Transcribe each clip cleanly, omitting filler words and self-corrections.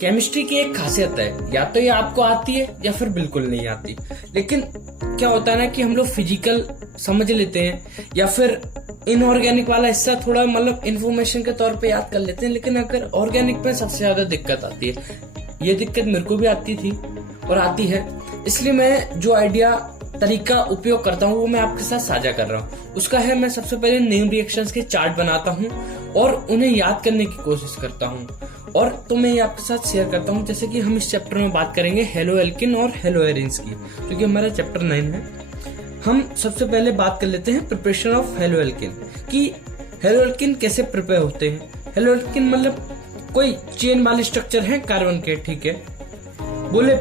Chemistry की एक खासियत है, या तो ये आपको आती है या फिर बिल्कुल नहीं आती। लेकिन क्या होता है ना कि हम लोग फिजिकल समझ लेते हैं या फिर इनऑर्गेनिक वाला हिस्सा थोड़ा मतलब इन्फॉर्मेशन के तौर पे याद कर लेते हैं। लेकिन अगर ऑर्गेनिक में सबसे ज्यादा दिक्कत आती है, ये दिक्कत मेरे को भी आती थी और आती है। इसलिए मैं जो आइडिया तरीका उपयोग करता हूँ वो मैं आपके साथ साझा कर रहा हूँ। उसका है, मैं सबसे पहले नेम रिएक्शंस के चार्ट बनाता हूँ और उन्हें याद करने की कोशिश करता हूँ, और तो मैं ये आपके साथ शेयर करता हूँ। जैसे कि हम इस चैप्टर में बात करेंगे हेलो एल्किन और हेलो एरिन्स की, क्योंकि हमारा चैप्टर 9 है। हम सबसे पहले बात कर लेते हैं प्रिपरेशन ऑफ हेलो एल्किन कि हेलो एल्किन कैसे प्रिपेयर होते हैं। हेलो एल्किन मतलब कोई चेन वाले स्ट्रक्चर है कार्बन के, ठीक है। बोले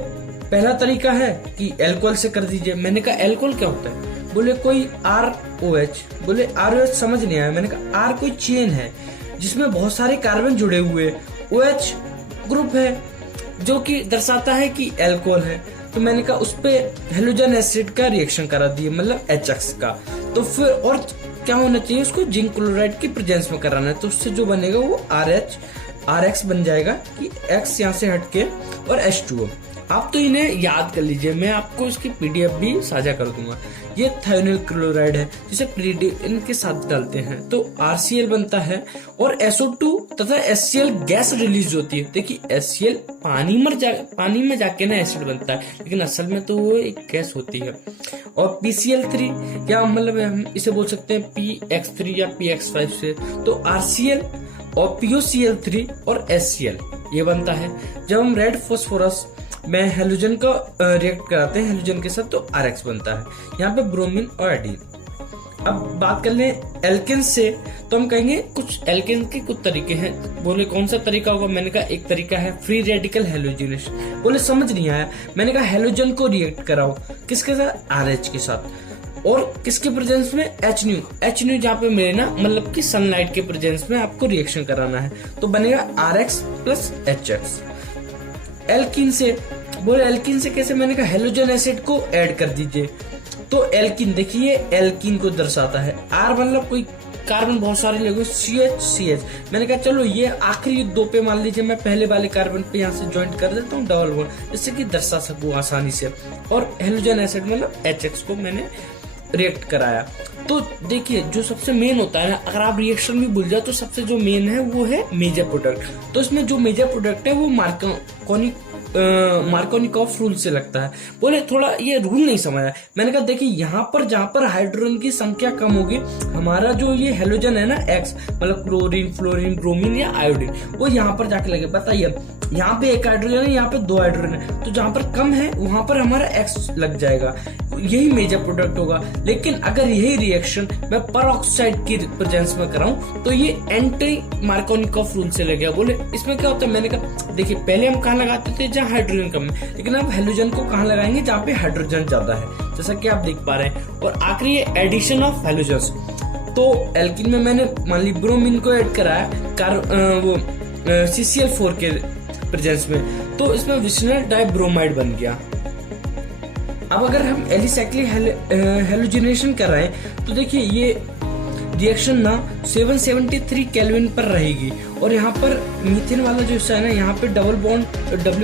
पहला तरीका है कि एल्कोहल से कर दीजिए। मैंने कहा एल्कोहल क्या होता है? बोले कोई ROH। बोले ROH समझ नहीं आया। मैंने कहा R कोई चेन है जिसमें बहुत सारे कार्बन जुड़े हुए, OH ग्रुप है जो कि दर्शाता है कि एल्कोहल है। तो मैंने कहा उस पे हेलोजन एसिड का रिएक्शन करा दिए, मतलब HX का। तो फिर और क्या होना चाहिए, उसको जिंक क्लोराइड की प्रेजेंस में कराना है। तो उससे जो बनेगा वो RX बन जाएगा कि X यहाँ से हटके और H2O। आप तो इन्हें याद कर लीजिए, मैं आपको इसकी PDF भी साझा कर दूंगा। ये थायोनिल क्लोराइड है जिसे प्रीडिन के साथ डालते हैं तो RCl बनता है, और SO2 तथा HCl गैस रिलीज होती है। देखिए HCl पानी में जाके ना एसिड बनता है, लेकिन असल में तो वो एक गैस होती है। और PCl3 या मतलब हम इसे बोल सकते हैं PX3 या PX5 से, तो RCl और POCl3 और HCl ये बनता है। जब हम रेड फास्फोरस में हेलोजन का रिएक्ट कराते हैं हेलोजन के साथ तो RX बनता है। यहाँ पे ब्रोमीन और आयोडीन। अब बात कर लें एल्केन से, तो हम कहेंगे कुछ एल्केन के कुछ तरीके हैं। बोले कौन सा तरीका होगा? मैंने कहा एक तरीका है फ्री रेडिकल हेलोजिनेशन। बोले समझ नहीं आया। मैंने कहा हेलोजन को रिएक्ट कराओ किसके साथ? RH के साथ। और किसके प्रेजेंस में? HNu जहाँ पे मेरे ना मतलब कि सनलाइट के प्रेजेंस में आपको रिएक्शन कराना है, तो बनेगा RX प्लस HX। एल्किन से, बोले एल्किन से कैसे? मैंने कहा हेलोजन एसिड को ऐड कर दीजिए। तो एल्किन देखिए एल्किन को दर्शाता है R मतलब कोई कार्बन बहुत सारे लोग CH। मैंने कहा चलो ये आखिरी 2 पे मान लीजिए, मैं पहले वाले कार्बन पे यहाँ से ज्वाइंट कर देता हूँ डबल बॉन्ड, जिससे कि दर्शा सकूँ आसानी से। और हेलोजन एसिड मतलब HX को मैंने रिएक्ट कराया। तो देखिए जो सबसे मेन होता है ना, अगर आप रिएक्शन भी भूल जाओ तो सबसे जो मेन है वो है मेजर प्रोडक्ट। तो इसमें जो मेजर प्रोडक्ट है वो मार्कोनिकॉफ रूल से लगता है। बोले थोड़ा ये रूल नहीं समझा। मैंने कहा देखिए यहाँ पर जहाँ पर हाइड्रोजन की संख्या कम होगी, हमारा जो ये हेलोजन है ना X मतलब क्लोरीन, फ्लोरीन, ब्रोमीन या आयोडीन, वो यहाँ पर जाके लगे। बताइए यहाँ पे 1 हाइड्रोजन है, यहाँ पे 2 हाइड्रोजन है, तो जहाँ पर कम है वहां पर हमारा X लग जाएगा, यही मेजर प्रोडक्ट होगा। लेकिन अगर यही रिएक्शन मैं परऑक्साइड की प्रेजेंस में कराऊं तो ये एंटी मार्कोनिकॉफ रूल से लग गया। बोले इसमें क्या होता है? मैंने कहा देखिए पहले हम कहाँ लगाते थे? जहाँ हाइड्रोजन कम है, लेकिन अब हेलोजन को कहाँ लगाएंगे? जहाँ पे हाइड्रोजन ज्यादा है, जैसा कि आप देख पा रहे हैं। और आखिरी एडिशन ऑफ हेलोजन्स। तो एल्किन में मैंने मान ली ब्रोमीन को ऐड कराया CCl4 के प्रेजेंस में, तो इसमें विसिनल डाइब्रोमाइड बन गया। अब अगर हम एलिसाइक्लिक हेलोजिनेशन कर रहे हैं तो देखिए ये रिएक्शन ना 773 केल्विन पर रहेगी, और यहाँ पर मीथेन वाला जो हिस्सा है ना, यहाँ पे डबल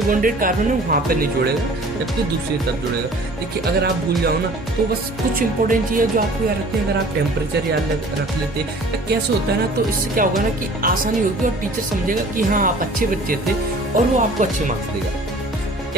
बॉन्डेड कार्बन है वहां पे नहीं जुड़ेगा, जबकि दूसरी तरफ जुड़ेगा। देखिए अगर आप भूल जाओ ना तो बस कुछ इंपॉर्टेंट चीज है जो आपको याद रखते हैं। अगर आप टेम्परेचर याद रख लेते तो कैसे होता है ना, तो इससे क्या होगा ना कि आसानी होगी और टीचर समझेगा कि हाँ आप अच्छे बच्चे थे और वो आपको अच्छे मार्क्स देगा।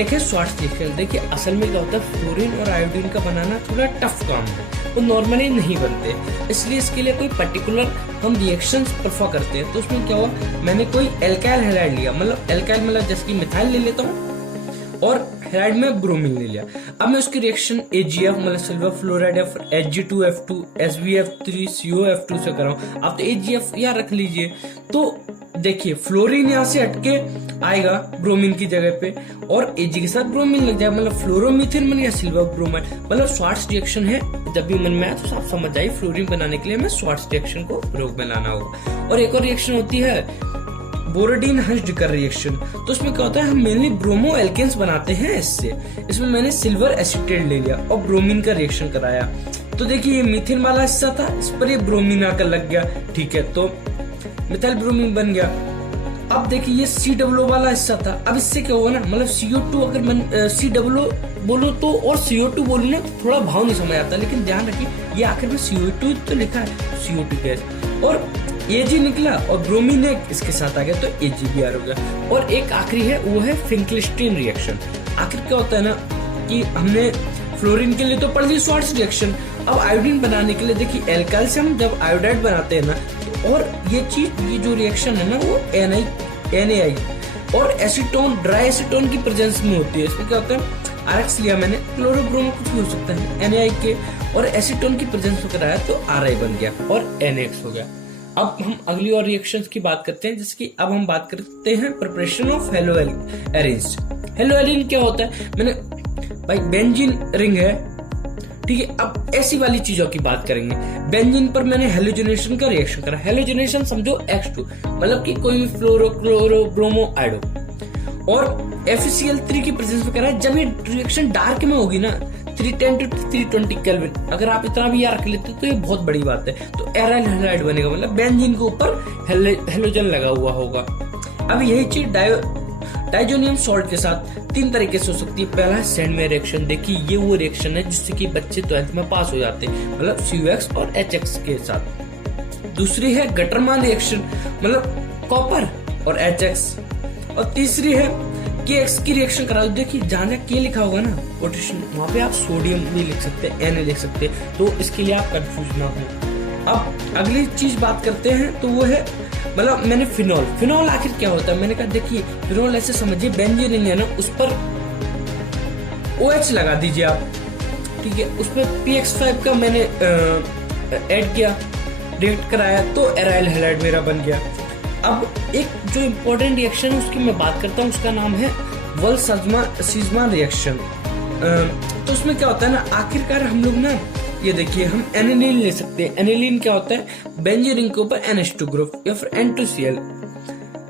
एक है स्वार्ट्ज रिएक्शन। देखिए असल में क्या होता है, फ्लोरीन और आयोडीन का बनाना थोड़ा टफ काम है, वो नॉर्मली नहीं बनते, इसलिए इसके लिए कोई पर्टिकुलर हम रिएक्शंस प्रेफर करते हैं। तो उसमें क्या हुआ, मैंने कोई एल्काइल हैलाइड लिया, मतलब एल्काइल मतलब जैसे कि मिथाइल ले लेता हूँ और हैलाइड में ब्रोमीन ले लिया। अब मैं उसकी रिएक्शन AgF मतलब सिल्वर फ्लोराइड या फिर Hg2F2 SbF3COF2 से कराऊं। आप तो AgF याद रख लीजिए। तो देखिए फ्लोरीन यहाँ से हटके आएगा ब्रोमीन की जगह पे, और Ag के साथ ब्रोमीन लग जाएगा, मतलब फ्लोरोमीथेन बन गया सिल्वर ब्रोमाइड। मतलब स्वार्ट्ज रिएक्शन है। जब भी मन में आया तो आप समझ जाइए फ्लोरीन बनाने के लिए हमें स्वार्ट्ज रिएक्शन को प्रयोग में लाना होगा। और एक और रिएक्शन होती है बोरोडीन हंसडिकर रिएक्शन। तो उसमें क्या होता है, हम मेनली ब्रोमो एल्केन्स बनाते हैं इससे। इसमें मैंने सिल्वर एसिटेट ले लिया और ब्रोमीन का रिएक्शन कराया। तो देखिए ये मीथेन वाला हिस्सा था, इस पर ये ब्रोमीन आकर लग गया, ठीक है, तो मिथाइल ब्रोमीन बन गया। अब देखिए ये COO वाला हिस्सा था, अब इससे क्या हुआ ना, मतलब CO2 अगर मैं COO बोलो तो और CO2 बोलूं ना तो थोड़ा भाव नहीं समझ आता, लेकिन ध्यान रखिए ये आखिर में CO2 तो लिखा है, CO2 गैस, और Ag निकला और ब्रोमीन इसके साथ आ गया तो AgBr हो गया। और एक आखिरी है वो है फिंकलिस्टीन रिएक्शन। आखिर क्या होता है ना कि हमने फ्लोरीन के लिए तो पढ़ ली श्वार्ट्ज रिएक्शन, अब आयोडीन बनाने के लिए देखिए एल्काइल से हम जब आयोडाइड बनाते हैं ना, तो और ये जो रिएक्शन है ना वो NaI और एसीटोन, ड्राई एसीटोन की प्रेजेंस में होती है। इसमें क्या होता है, RX लिया मैंने, क्लोरोब्रोमो कुछ भी हो सकता है, NaI के और एसीटोन की प्रेजेंस में कराया तो RI बन गया और NX हो गया। अब हम अगली और रिएक्शंस की बात करते हैं, जैसे कि अब हम बात करते हैं preparation of hello arenes. Hello arene क्या होता है, मैंने भाई बेंजीन रिंग है, ठीक है। अब ऐसी वाली चीजों की बात करेंगे, बेंजीन पर मैंने हेलोजनेशन का रिएक्शन करा, हेलोजनेशन समझो X2, मतलब कि कोई भी फ्लोरो क्लोरो ब्रोमो आइडो, और FeCl3 की प्रेजेंस में करा है। जब ये रिएक्शन डार्क में होगी ना 310 to 320 केल्विन, अगर आप इतना भी याद रख लेते तो ये बहुत बड़ी बात है, तो एराइल हैलाइड बनेगा, मतलब बेंजीन के ऊपर हेलोजन लगा हुआ होगा। अब यही चीज डाइजोनियम सॉल्ट के साथ 3 तरीके से हो सकती है। पहला है सैंडमेयर रिएक्शन, देखिए ये वो रिएक्शन है जिससे कि बच्चे 12th में पास हो जाते हैं, मतलब CuX और HX के साथ। दूसरी है गटरमान रिएक्शन, मतलब कॉपर और HX, और तीसरी है KX की रिएक्शन करा दो। देखिए जहाँ K लिखा होगा ना पोटेशियम, वहां पे आप सोडियम भी लिख सकते हैं, Na लिख सकते हैं, तो इसके लिए आप कंफ्यूज ना हो। अब अगली चीज बात करते हैं तो वो है, मतलब मैंने फिनॉल आखिर क्या होता है, मैंने कहा देखिए फिनॉल ऐसे समझिए बेंजीन रिंग है ना, उस पर OH लगा दीजिए आप, ठीक है, उसमें PX5 का मैंने ऐड किया, रिएक्ट कराया तो एराइल हैलाइड मेरा बन गया। अब एक जो इम्पोर्टेंट रिएक्शन है उसकी मैं बात करता हूँ, उसका नाम है वॉल्स-सीज़मान रिएक्शन। तो उसमें क्या होता है ना, आखिरकार हम लोग ना ये देखिए हम एनिलीन ले सकते हैं। एनिलीन क्या होता है, बेंजीन रिंग के ऊपर NH2 ग्रुप या फिर N2Cl।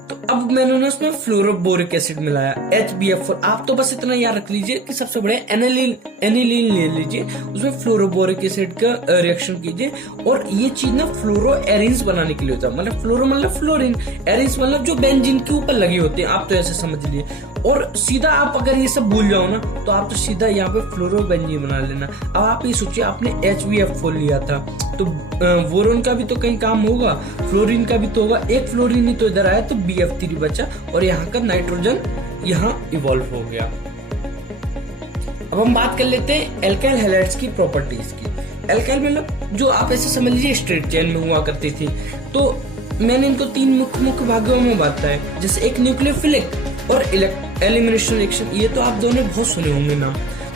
तो अब मैंने ना उसमें फ्लोरोबोरिक एसिड मिलाया HBF4। आप तो बस इतना याद रख लीजिए कि सबसे बड़े एनिलीन ले लीजिए, उसमें फ्लोरोबोरिक एसिड का रिएक्शन कीजिए, और ये चीज ना फ्लोरो एरिन्स बनाने के लिए होता है, मतलब फ्लोरो मतलब फ्लोरीन, एरिन्स मतलब जो बेंजीन के ऊपर लगे होते हैं, आप तो ऐसे समझ लिए। और सीधा आप अगर ये सब भूल जाओ ना तो आप तो सीधा यहाँ पे फ्लोरो बेंजीन बना लेना। अब आप ये सोचिए आपने HBF4 लिया था, तो बोरोन का भी तो कहीं काम होगा, फ्लोरीन का भी तो होगा, एक फ्लोरीन ही तो इधर आया तो BF3 बचा, और यहाँ का नाइट्रोजन यहाँ इवॉल्व हो गया। अब हम बात कर लेते हैं एल्काइल हैलाइड्स की प्रॉपर्टीज की। एल्काइल मतलब जो आप ऐसे समझ लीजिए स्ट्रेट चेन में हुआ करती थी, तो मैंने इनको 3 मुख्य भागों में बांटा है, जैसे एक न्यूक्लियोफिलिक और एलिमिनेशन रिएक्शन। ये तो आप दोनों बहुत सुने होंगे ना।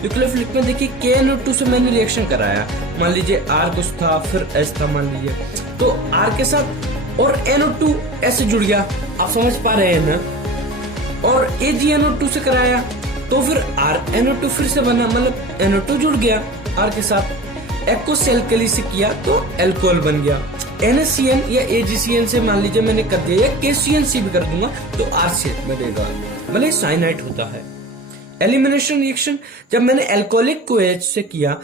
न्यूक्लियोफिलिक में देखिए KNO2 से मैंने रिएक्शन कराया, मान लीजिए R कुछ था फिर S था मान लीजिए, तो R के साथ और NO2 ऐसे जुड़ गया, आप समझ पा रहे हैं ना। और AgNO2 से कराया तो फिर RNO2 फिर से बना, मतलब NO2 जुड़ गया R के साथ। एक्वस एल्कली से किया तो एल्कोहल बन गया। NaCN या AgCN से मान लीजिए मैंने कर दिया, या KCNC भी कर दूंगा तो RCH बनेगा, मतलब साइनाइड होता है। एलिमिनेशन रिएक्शन जब मैंने एल्कोहलिक को H से किया,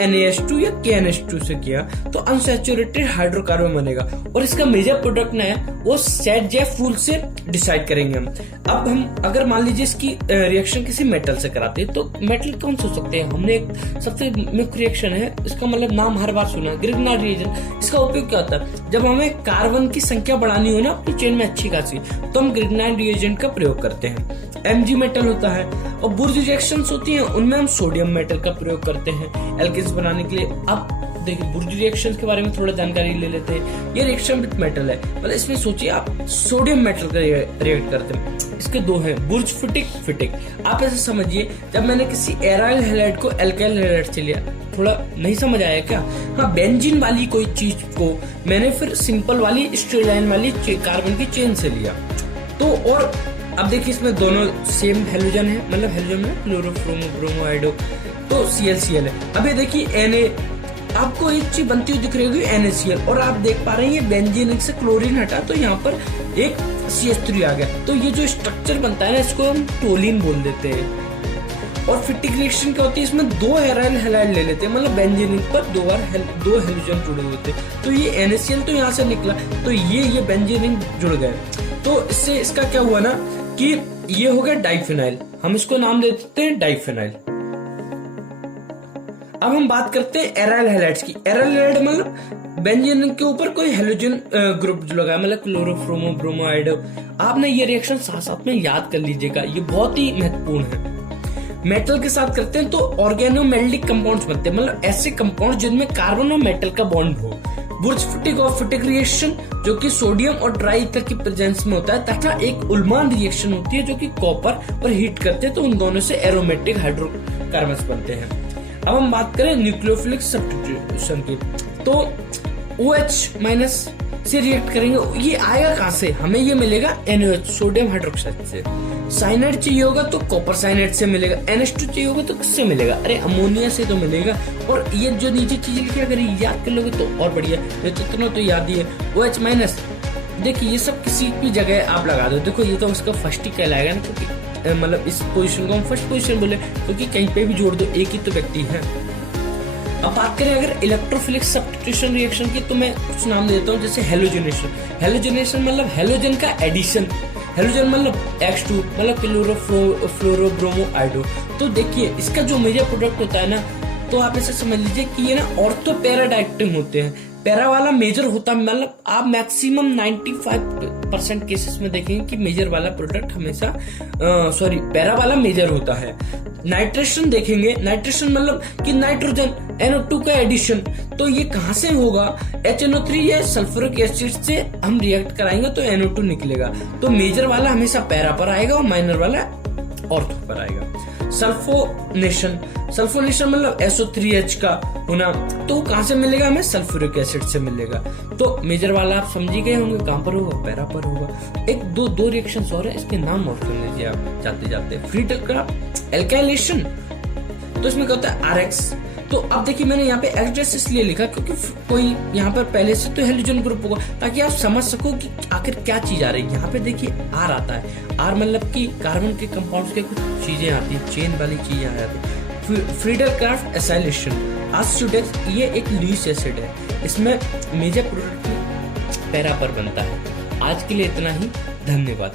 NaH2 या KNH2 से किया तो अनसैचुरेटेड हाइड्रोकार्बन बनेगा, और इसका मेजर प्रोडक्ट ना है वो ZF रूल से डिसाइड करेंगे हम। अब हम अगर मान लीजिए इसकी रिएक्शन किसी मेटल से कराते हैं, तो मेटल कौन से हो सकते हैं, हमने एक सबसे मुख्य रिएक्शन है, इसका मतलब नाम हर बार सुना, ग्रिग्नार्ड रिएजेंट। इसका उपयोग क्या होता है, जब हमें कार्बन की संख्या बढ़ानी हो ना अपनी चेन में अच्छी खासी, तो हम ग्रिग्नार्ड रिएजेंट का प्रयोग करते हैं। Mg मेटल होता है, और बुर्ज रिएक्शंस होती हैं उनमें हम सोडियम मेटल का प्रयोग करते हैं एल्केन्स बनाने के लिए। अब देखिए बुर्ज रिएक्शंस के बारे में थोड़ा जानकारी ले लेते हैं। ये रिएक्शन विद मेटल है, मतलब इसमें सोचिए आप सोडियम मेटल का रिएक्ट करते हैं। इसके 2 हैं, बुर्ज फिटिक। आप ऐसे समझिए जब मैंने किसी एराइल हैलाइड को एल्काइल हैलाइड से लिया, थोड़ा नहीं समझ आया क्या, हाँ बेंजीन वाली कोई चीज को मैंने फिर सिंपल वाली स्ट्रेट वाली कार्बन की चेन से लिया, तो और अब देखिए इसमें दोनों सेम हेलोजन है, मतलब हेलोजन में क्लोरोफ्रोमो ब्रोमो आइडो, तो ClCl है। अब ये देखिए Na, आपको एक चीज बनती हुई दिख रही होगी NaCl, और आप देख पा रहे हैं ये बेंजीन से क्लोरीन हटा तो यहाँ पर एक CH3 आ गया, तो ये जो स्ट्रक्चर बनता है ना इसको हम टोलिन बोल देते हैं। और फिटिक रिएक्शन क्या होती है, इसमें 2 एराइल हैलाइड ले लेते हैं, मतलब बेंजीन पर 2 हेलोजन जुड़े होते हैं, तो ये NaCl तो यहाँ से निकला, तो ये बेंजीन जुड़ गए। तो इससे इसका क्या हुआ ना कि ये हो गया डाइफिनाइल, हम इसको नाम दे देते हैं डाइफिनाइल। अब हम बात करते हैं एराइल हैलाइड्स की। एराइल हैलाइड मतलब बेंजीन के ऊपर कोई हेलोजन ग्रुप जो लगा, मतलब क्लोरोफ्रोमो ब्रोमाइड। आपने ये रिएक्शन साथ साथ में याद कर लीजिएगा, ये बहुत ही महत्वपूर्ण है। मेटल के साथ करते हैं तो ऑर्गेनोमेल्डिक कंपाउंड्स बनते हैं, मतलब ऐसे कंपाउंड जिनमें कार्बन और मेटल का बॉन्ड हो। बुर्ज-फिटिक और फिटिक रिएक्शन जो कि सोडियम और ट्राई ईथर की प्रेजेंस में होता है, तथा एक उल्मान रिएक्शन होती है जो कि कॉपर पर हीट करते हैं, तो उन दोनों से एरोमेटिक हाइड्रोकार्बन्स बनते हैं। अब हम बात करें न्यूक्लियोफिलिक सब्स्टिट्यूशन की, तो OH- से रिएक्ट करेंगे। ये आएगा कहां से? हमें ये मिलेगा NaOH, सोडियम हाइड्रोक्साइड से। साइनाइड चाहिए होगा तो कॉपर साइनाइड से मिलेगा। NH2 चाहिए होगा तो किससे मिलेगा? अरे अमोनिया से तो मिलेगा। और ये जो नीचे चीज लिखी अगर याद कर लोगे तो और बढ़िया, चित्रों तो याद ही है। OH-, देखिए ये सब किसी भी जगह आप लगा दो। देखो ये तो उसका फर्स्ट ही कहलाएगा ना, क्योंकि मतलब इस पोजीशन को हम फर्स्ट पोजीशन बोले, क्योंकि कहीं पे भी जोड़ दो एक ही तो व्यक्ति है। अब बात करें अगर इलेक्ट्रोफिलिक सब्स्टिट्यूशन रिएक्शन की, तो मैं कुछ नाम देता हूँ, जैसे हेलोजनेशन। हेलोजनेशन मतलब हेलोजन का एडिशन। हेलोजन मतलब X2 मतलब क्लोरोफ्लोरोब्रोमोआइडो। तो देखिए इसका जो मेजर प्रोडक्ट होता है ना, तो आप ऐसे समझ लीजिए कि ये ना ऑर्थो पैरा डायरेक्टिंग होते हैं। पैरा वाला मेजर होता है, मतलब आप मैक्सिमम 95% केसेस में देखेंगे कि मेजर वाला प्रोडक्ट हमेशा पैरा वाला मेजर होता है। नाइट्रेशन देखेंगे, नाइट्रेशन मतलब कि नाइट्रोजन NO2 का एडिशन, तो ये कहां से होगा? HNO3 या सल्फ्यूरिक एसिड से हम रिएक्ट कराएंगे तो NO2 निकलेगा। तो मेजर वाला हमेशा पैरा पर आएगा और माइनर वाला ऑर्थो पर आएगा। सल्फोनेशन मतलब SO3H का होना, तो कहां से मिलेगा? हमें सल्फ्यूरिक एसिड से मिलेगा। तो मेजर वाला आप समझ गए होंगे कहां पर होगा? पैरा पर होगा। एक दो रिएक्शंस और है, इसके नाम नोट कर लीजिए आप जाते जाते। फ्रीडल एल्काइलेशन, तो इसमें क्या होता है? RX। तो अब देखिए मैंने यहाँ पे X इसलिए लिखा क्योंकि कोई यहाँ पर पहले से तो हेलोजन ग्रुप होगा, ताकि आप समझ सको कि आखिर क्या चीज आ रही है। यहाँ पे देखिए R आता है। R मतलब कि कार्बन के कंपाउंड्स के कुछ चीजें आती है, चेन वाली चीजें आ जाती है। फ्रीडल एसाइलेशन, एसिडेक्स, ये एक लुईस एसिड है। इसमें मेजर प्रोडक्ट पैरा पर बनता है। आज के लिए इतना ही, धन्यवाद।